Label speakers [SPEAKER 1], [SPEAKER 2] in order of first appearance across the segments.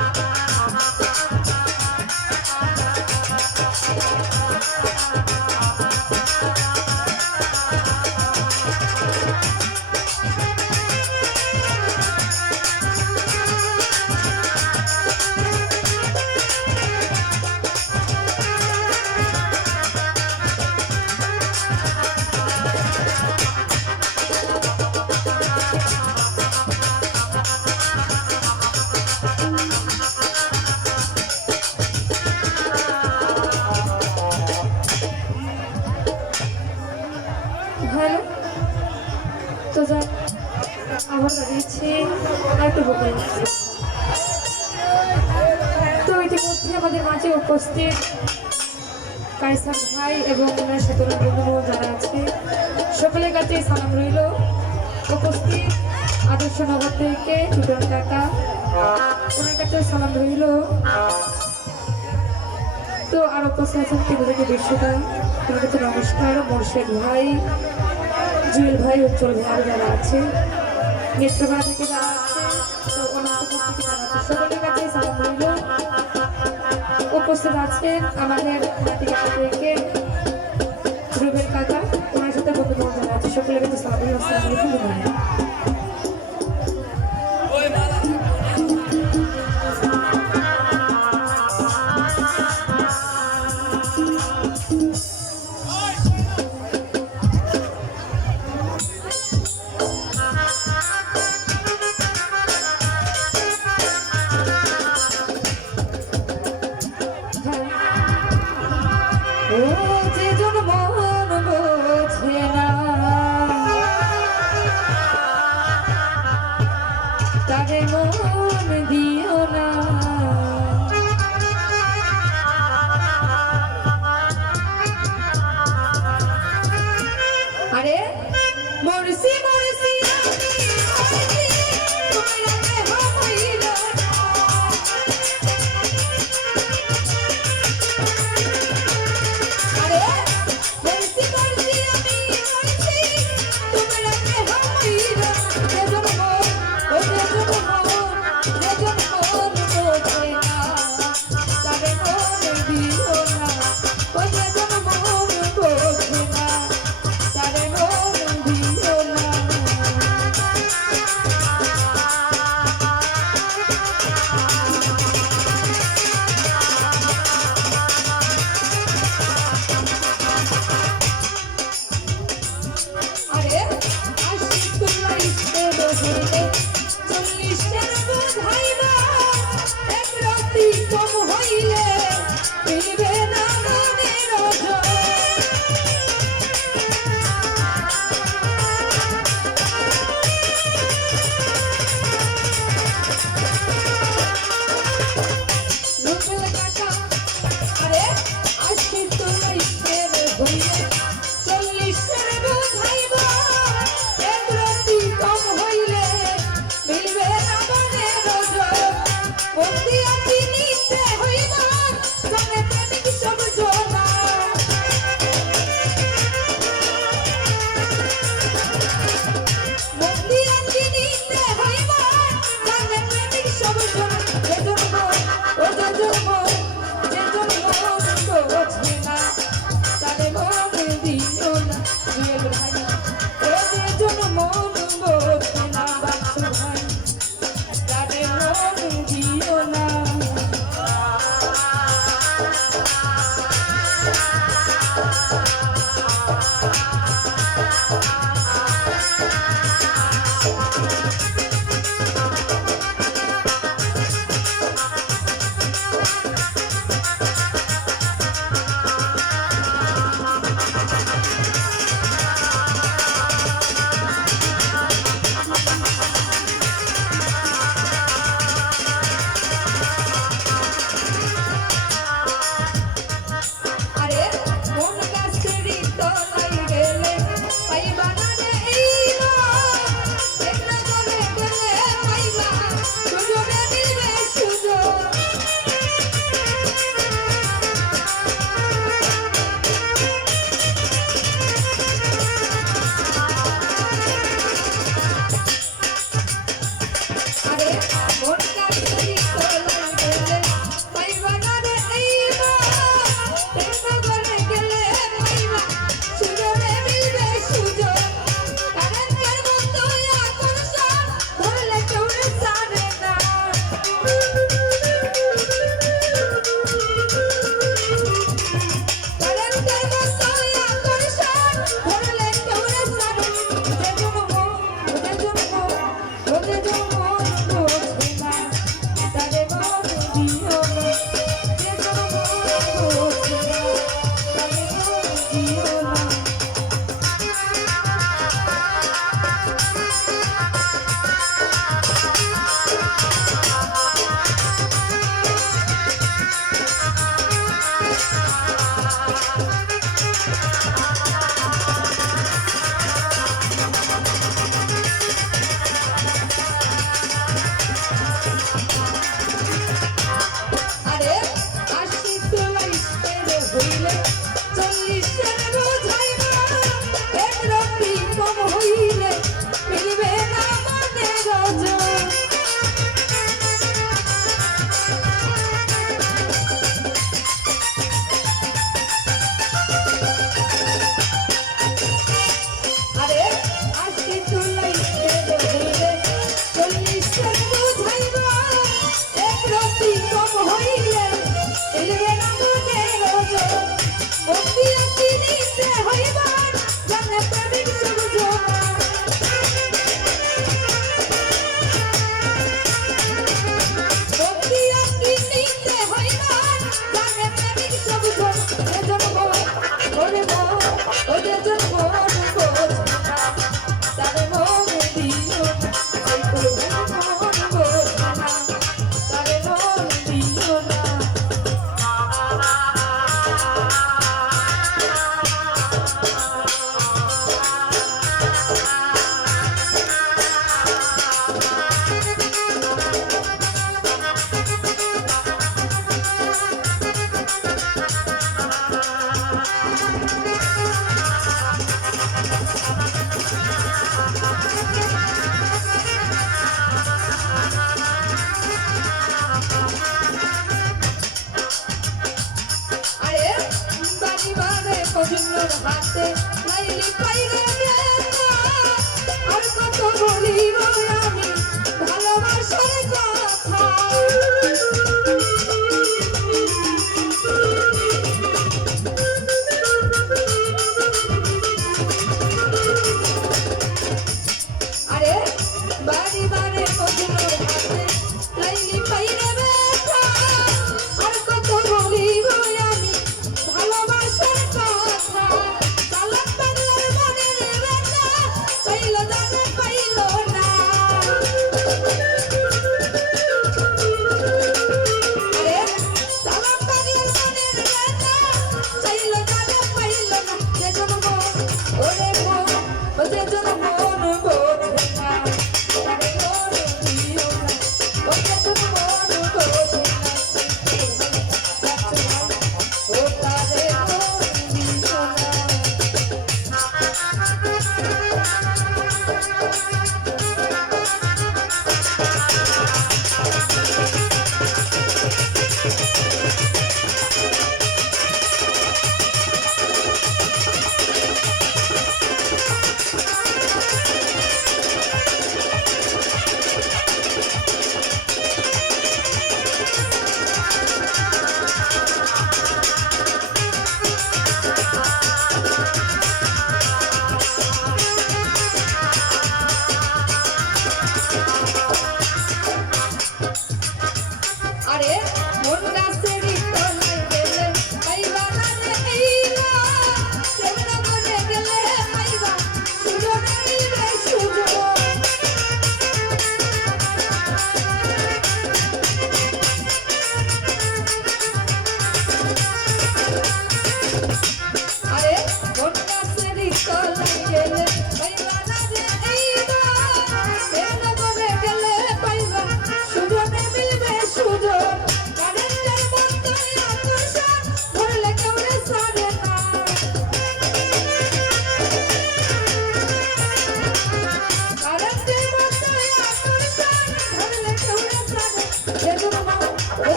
[SPEAKER 1] Bye. উপস্থিত কাইসাক ভাই এবং ওনার সাধারণ বন্ধু যারা আছে, সকলের কাছে সালাম রইল। উপস্থিত আদর্শ নগর থেকে টুটন কাকা, ওনার কাছে সালাম রইল। তো আর উপস্থিত আছেন তিরুপতি বিশ্বটা ওনার কাছে নমস্কার, মোর্শেদ ভাই, জুয়েল ভাই, উজ্জ্বল ভাই যারা আছে। নেত্রবাদ থেকে যারা আছে, তো ওনার উপস্থিত আছে আমাদের থেকে রুবেল কাকা, ওনার সাথে কত বক্তব্য আছে সকলে কিন্তু সালাম আসসালাম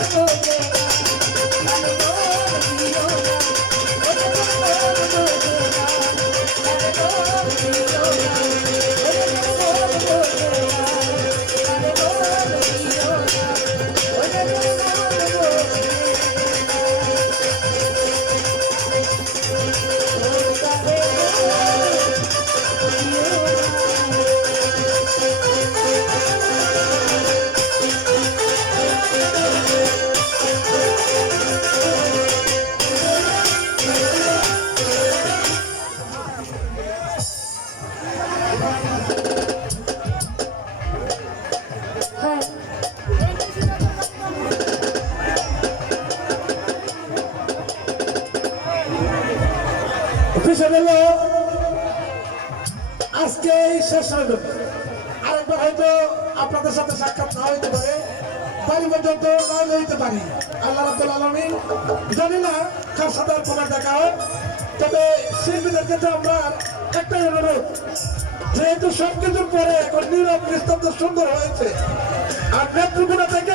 [SPEAKER 2] Oh, আজকে শেষ হয়ে যাবে আরেকবার হয়তো আপনাদের সাথে সাক্ষাৎ না হইতে পারে। বাড়ি পর্যন্ত না পারি। আল্লাহ রাব্বুল আলামিন জানি না কার সাথে আর দেখা হয়। তবে শিল্পীদের কাছে আমরা একটাই অনুরোধ, যেহেতু সব কিছুর পরে এখন নীরব নিস্তব্ধ সুন্দর হয়েছে। আর নেত্রকোনা থেকে